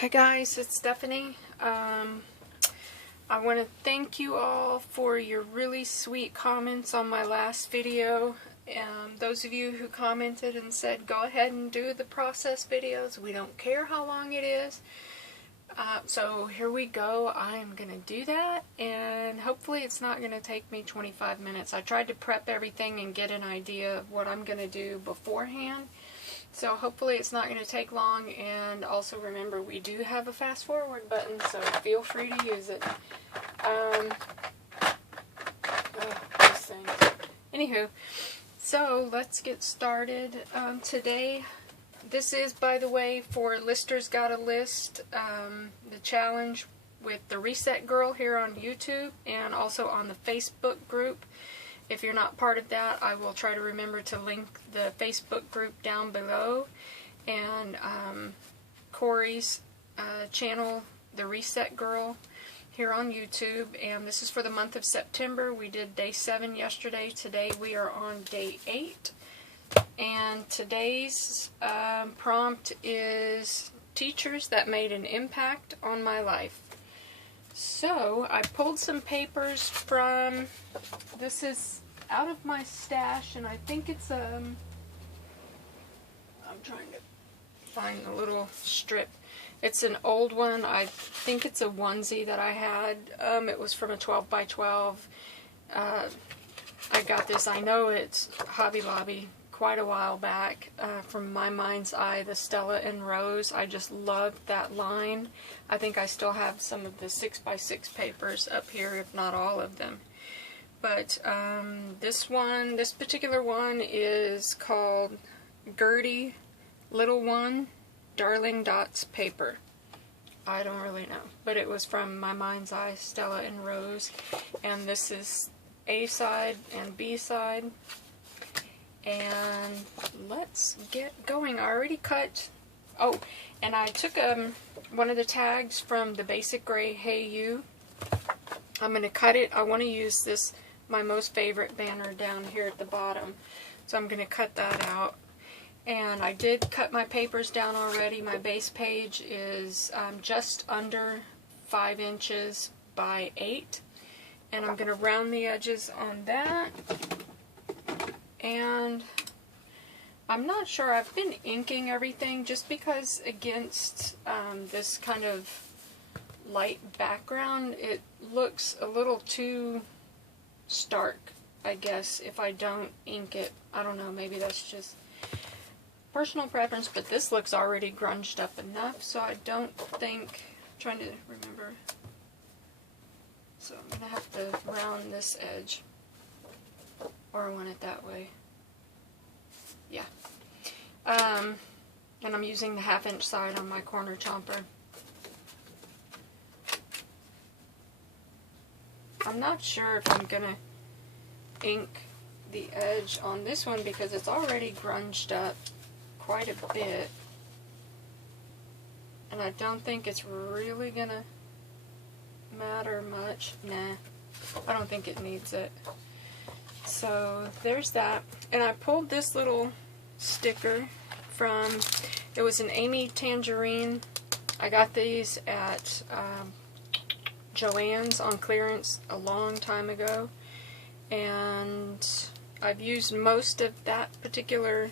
Hi guys, it's Stephanie. I want to thank you all for your really sweet comments on my last video. Those of you who commented and said go ahead and do the process videos, we don't care how long it is. So here we go. I'm going to do that, and hopefully it's not going to take me 25 minutes. I tried to prep everything and get an idea of what I'm going to do beforehand. So hopefully it's not going to take long, and also remember we do have a fast forward button, so feel free to use it. These things. Anywho, so let's get started. Today, this is, by the way, for Listers Gotta List, the challenge with the Reset Girl here on YouTube and also on the Facebook group. If you're not part of that, I will try to remember to link the Facebook group down below, and Corey's channel, The Reset Girl, here on YouTube. And this is for the month of September. We did day 7 yesterday. Today we are on day 8. And today's prompt is teachers that made an impact on my life. So I pulled some papers from, this is out of my stash, and I think it's I'm trying to find the little strip. It's an old one. I think it's a onesie that I had. It was from a 12 by 12. I got this, I know it's Hobby Lobby, quite a while back, from My Mind's Eye, the Stella and Rose. I just loved that line. I think I still have some of the 6x6 papers up here, if not all of them. But this particular one is called Gertie Little One Darling Dots Paper. I don't really know, but it was from My Mind's Eye, Stella and Rose, and this is A side and B side. And let's get going. I already cut, and I took one of the tags from the Basic Gray Hey You. I'm going to cut it. I want to use this, my most favorite banner down here at the bottom. So I'm going to cut that out. And I did cut my papers down already. My base page is just under 5 inches by 8. And I'm going to round the edges on that. And I'm not sure, I've been inking everything just because against this kind of light background, it looks a little too stark, I guess, if I don't ink it. I don't know, maybe that's just personal preference, but this looks already grunged up enough, so I don't think, I'm trying to remember, so I'm going to have to round this edge. Or I want it that way. Yeah. And I'm using the 1/2 inch side on my corner chomper. I'm not sure if I'm gonna ink the edge on this one because it's already grunged up quite a bit. And I don't think it's really gonna matter much. Nah, I don't think it needs it. So there's that. And I pulled this little sticker from, it was an Amy Tangerine. I got these at Joann's on clearance a long time ago. And I've used most of that particular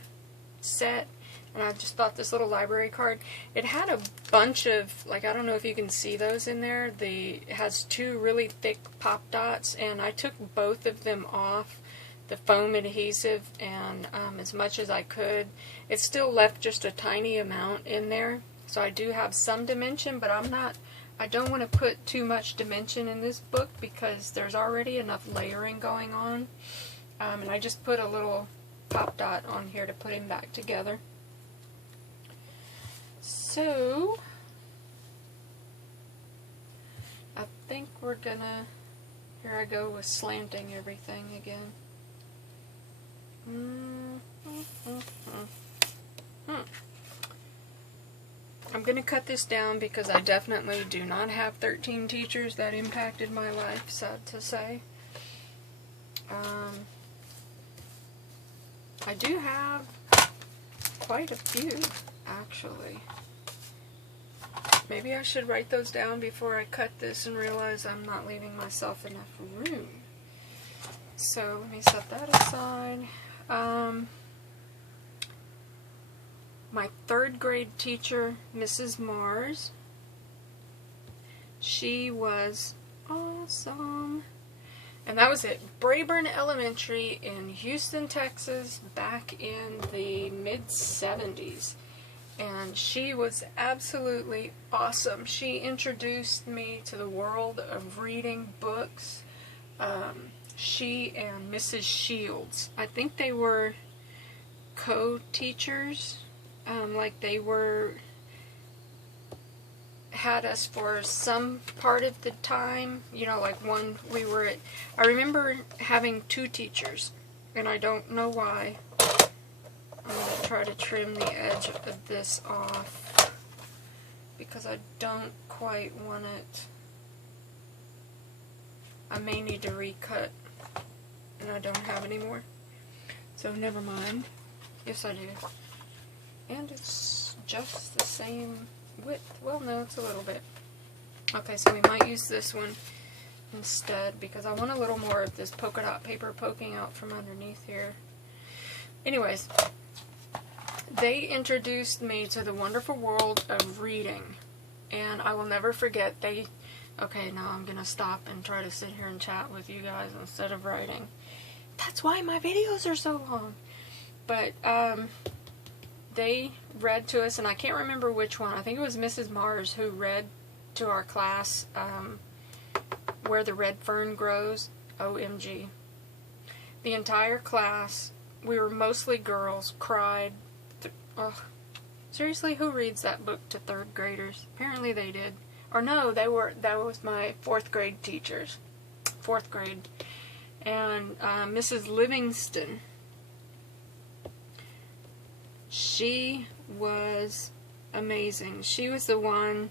set. And I just thought this little library card, it had a bunch of, like, I don't know if you can see those in there. It has 2 really thick pop dots, and I took both of them off the foam adhesive, and as much as I could, it still left just a tiny amount in there. So I do have some dimension, but I don't want to put too much dimension in this book because there's already enough layering going on. And I just put a little pop dot on here to put him back together. So, I think we're gonna, here I go with slanting everything again. I'm gonna cut this down because I definitely do not have 13 teachers that impacted my life, sad to say. I do have quite a few, actually. Maybe I should write those down before I cut this and realize I'm not leaving myself enough room. So let me set that aside. My 3rd grade teacher, Mrs. Mars. She was awesome. And that was at Brayburn Elementary in Houston, Texas, back in the mid-70s. And she was absolutely awesome. She introduced me to the world of reading books. She and Mrs. Shields, I think they were co-teachers. Like they had us for some part of the time, you know, like I remember having 2 teachers, and I don't know why. I'm going to try to trim the edge of this off, because I don't quite want it. I may need to recut, and I don't have any more, so never mind. Yes, I do. And it's just the same width. Well, no, it's a little bit. Okay, so we might use this one instead, because I want a little more of this polka dot paper poking out from underneath here. Anyways, they introduced me to the wonderful world of reading, and I will never forget. Okay, now I'm gonna stop and try to sit here and chat with you guys instead of writing. That's why my videos are so long. But they read to us, and I can't remember which one. I think it was Mrs. Mars who read to our class Where the Red Fern Grows. OMG. The entire class, we were mostly girls, cried. Ugh. Seriously, who reads that book to 3rd graders? Apparently they did. Or no, that was my 4th grade teachers. 4th grade. And Mrs. Livingston, she was amazing. She was the one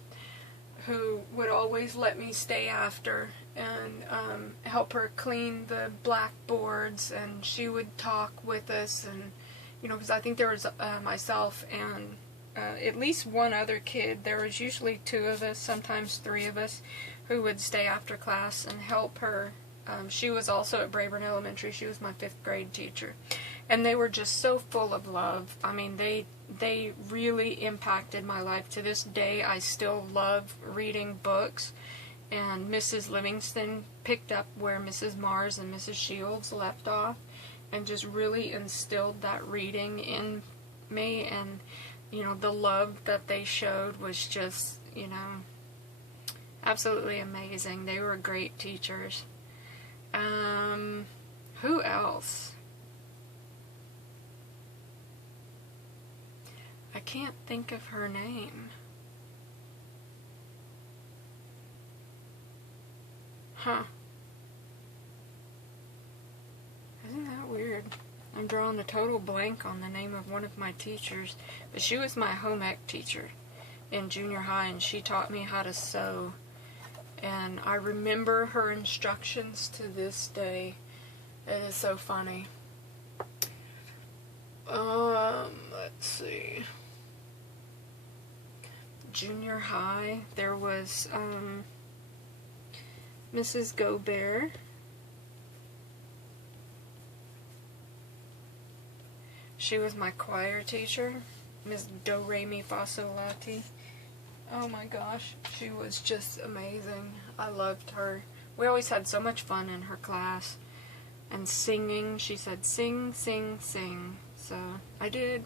who would always let me stay after and help her clean the blackboards, and she would talk with us, and you know, because I think there was myself and at least one other kid. There was usually 2 of us, sometimes 3 of us, who would stay after class and help her. She was also at Brayburn Elementary. She was my 5th grade teacher. And they were just so full of love. I mean, they really impacted my life. To this day, I still love reading books. And Mrs. Livingston picked up where Mrs. Mars and Mrs. Shields left off, and just really instilled that reading in me. And, you know, the love that they showed was just, you know, absolutely amazing. They were great teachers. Who else? I can't think of her name. Huh. Isn't that weird? I'm drawing a total blank on the name of one of my teachers, but she was my home ec teacher in junior high, and she taught me how to sew. And I remember her instructions to this day. It is so funny. Let's see. Junior high, there was, Mrs. Gobert. She was my choir teacher, Miss Do Re Mi Fa Sol La Ti. Oh my gosh, she was just amazing. I loved her. We always had so much fun in her class. And singing, she said sing, sing, sing. So I did.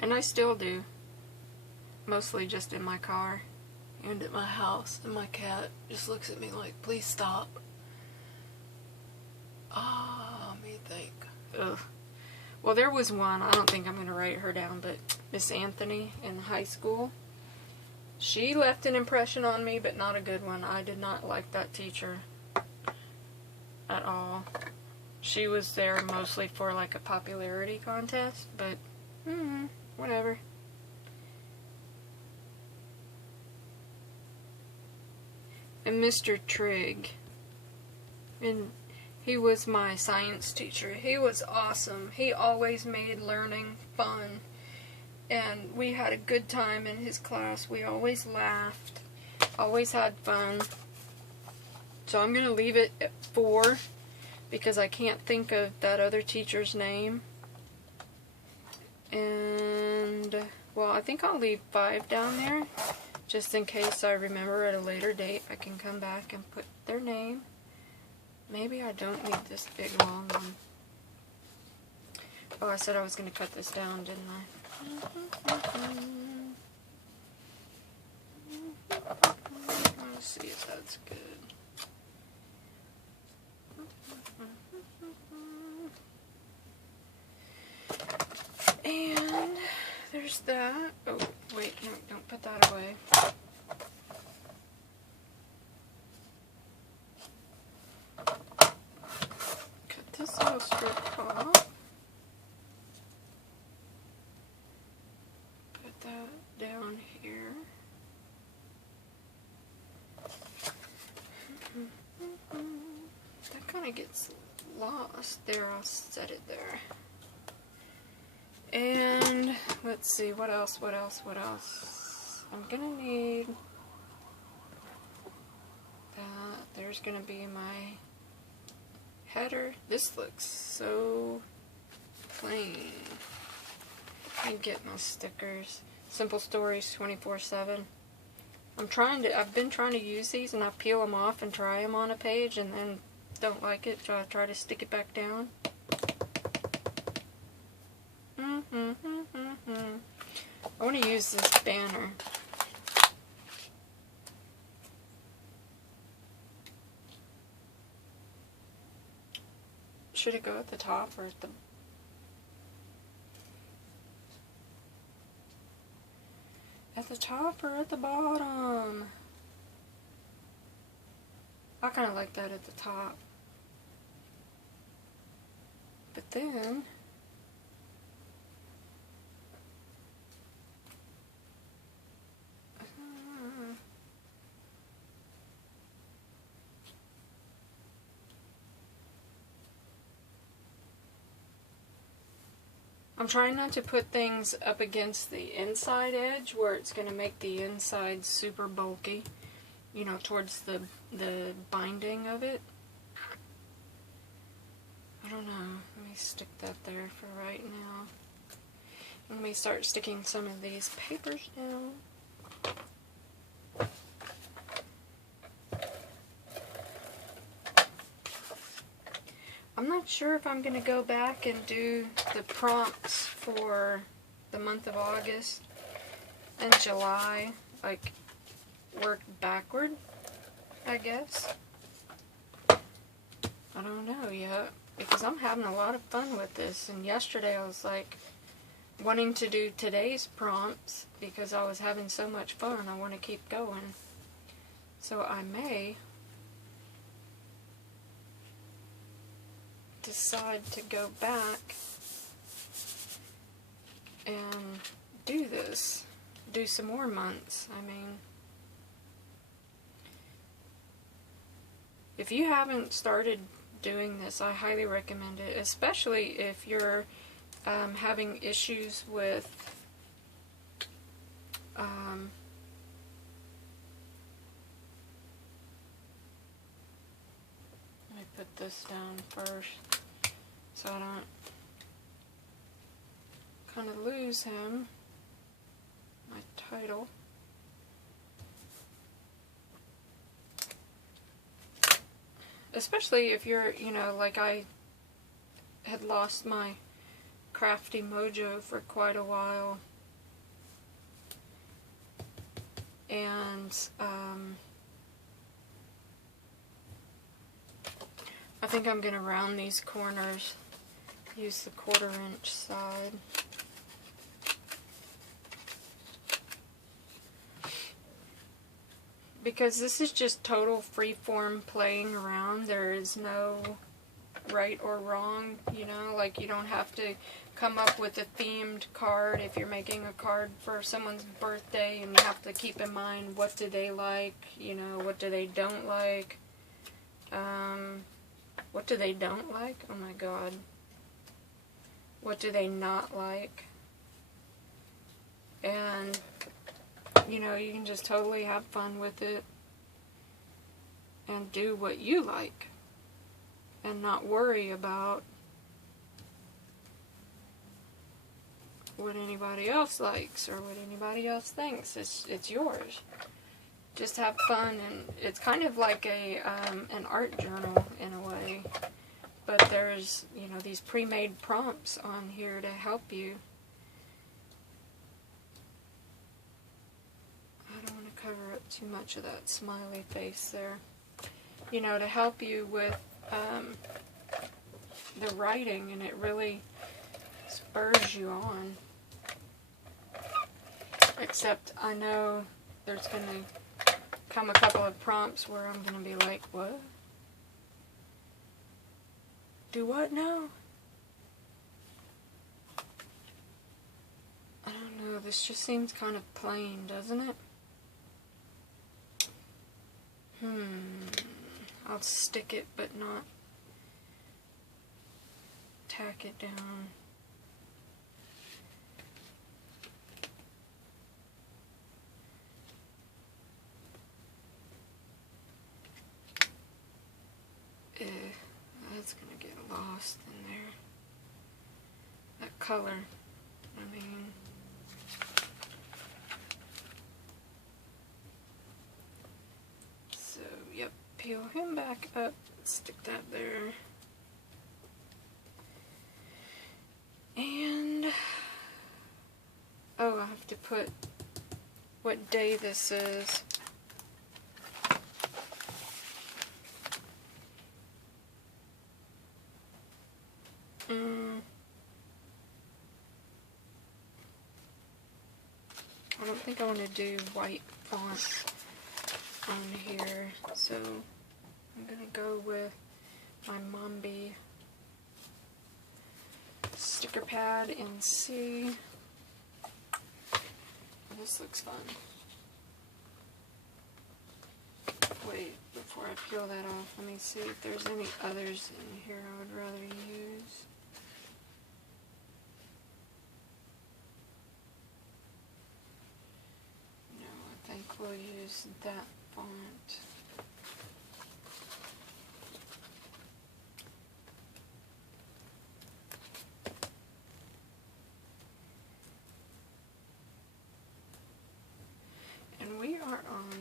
And I still do. Mostly just in my car and at my house. And my cat just looks at me like, please stop. Let me think. Ugh. Well, there was one, I don't think I'm going to write her down, but Miss Anthony in high school. She left an impression on me, but not a good one. I did not like that teacher at all. She was there mostly for like a popularity contest, but whatever. And Mr. Trigg. And he was my science teacher. He was awesome. He always made learning fun. and we had a good time in his class. We always laughed, always had fun. So I'm going to leave it at 4 because I can't think of that other teacher's name. And, well, I think I'll leave 5 down there just in case I remember at a later date. I can come back and put their name. Maybe I don't need this big long one. Oh, I said I was going to cut this down, didn't I? Let's see if that's good. And there's that. Oh, wait, no, don't put that away. Cut this little strip off. Put that down here. That kind of gets lost. There, I'll set it there. And let's see, what else? I'm gonna need that. There's gonna be my header. This looks so plain. I get my stickers. Simple Stories 24/7. I've been trying to use these, and I peel them off and try them on a page and then don't like it, so I try to stick it back down. I want to use this banner. Should it go at the top or at the... At the top or at the bottom? I kind of like that at the top. But then... I'm trying not to put things up against the inside edge where it's going to make the inside super bulky, you know, towards the binding of it. I don't know. Let me stick that there for right now. Let me start sticking some of these papers down. I'm not sure if I'm going to go back and do the prompts for the month of August and July, like work backward, I guess. I don't know yet, because I'm having a lot of fun with this, and yesterday I was like wanting to do today's prompts because I was having so much fun. I want to keep going. So I may decide to go back and do this, do some more months. I mean, if you haven't started doing this, I highly recommend it, especially if you're having issues with let me put this down first so I don't kind of lose him, my title. Especially if you're, you know, like I had lost my crafty mojo for quite a while. And I think I'm going to round these corners, use the 1/4 inch side. Because this is just total freeform playing around. There is no right or wrong, you know, like you don't have to come up with a themed card if you're making a card for someone's birthday, and you have to keep in mind what do they like, you know, what do they don't like. What do they don't like? Oh my god. What do they not like? And, you know, you can just totally have fun with it and do what you like and not worry about what anybody else likes or what anybody else thinks. It's yours. Just have fun, and it's kind of like an art journal in a way. But there's, you know, these pre-made prompts on here to help you. I don't want to cover up too much of that smiley face there. You know, to help you with the writing, and it really spurs you on. Except I know there's going to come a couple of prompts where I'm going to be like, what? Do what now? I don't know, this just seems kind of plain, doesn't it? I'll stick it but not tack it down. That's gonna get lost in there. That color, I mean. So, yep, peel him back up, stick that there. And, oh, I have to put what day this is. I don't think I want to do white font on here, so I'm going to go with my Mombi sticker pad in C. This looks fun. Wait, before I peel that off, let me see if there's any others in here I would rather use. No, I think we'll use that font. And we are on,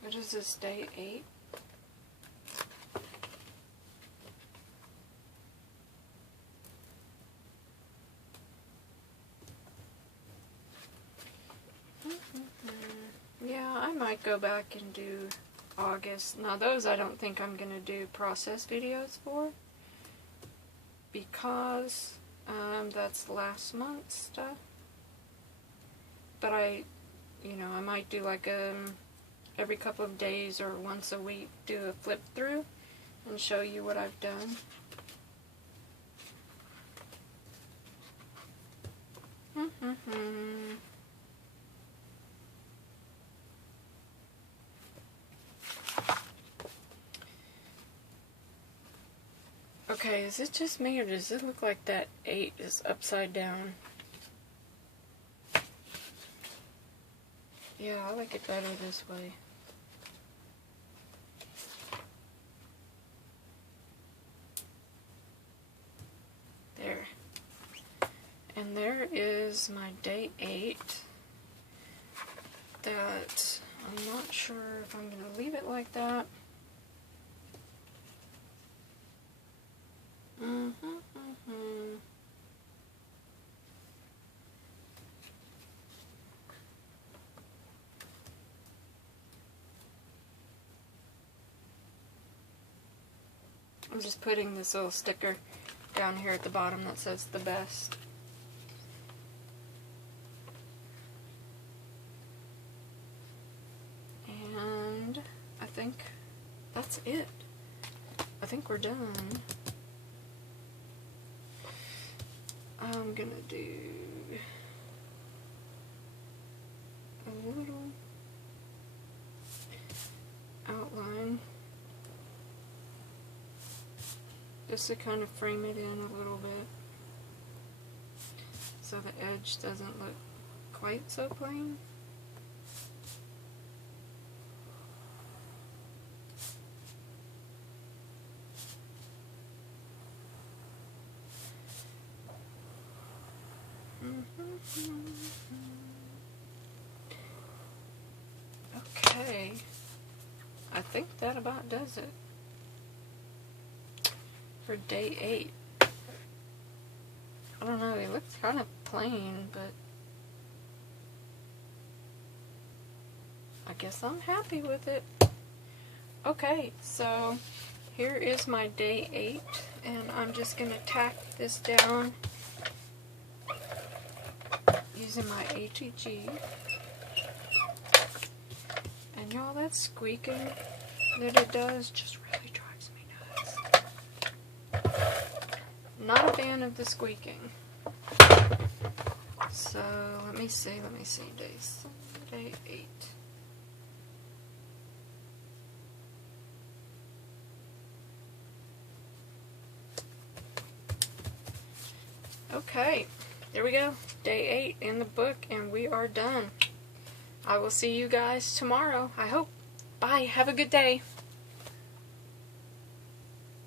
what is this, day 8? Yeah, I might go back and do August. Now those I don't think I'm going to do process videos for, because that's last month's stuff. But I might do like every couple of days or once a week do a flip through and show you what I've done. Okay, is it just me or does it look like that 8 is upside down? Yeah, I like it better this way. There. And there is my day 8 that I'm not sure if I'm going to leave it like that. I'm just putting this little sticker down here at the bottom that says the best. And I think that's it. I think we're done. I'm gonna do a little outline just to kind of frame it in a little bit. so the edge doesn't look quite so plain. Okay, I think that about does it for day 8. I don't know, it looks kind of plain, but I guess I'm happy with it. Okay, so here is my day 8, and I'm just going to tack this down using my HEG. And y'all, that squeaking that it does just really drives me nuts. Not a fan of the squeaking. So, let me see, day 8. Okay, there we go. Day 8 in the book, and we are done. I will see you guys tomorrow, I hope. Bye. Have a good day.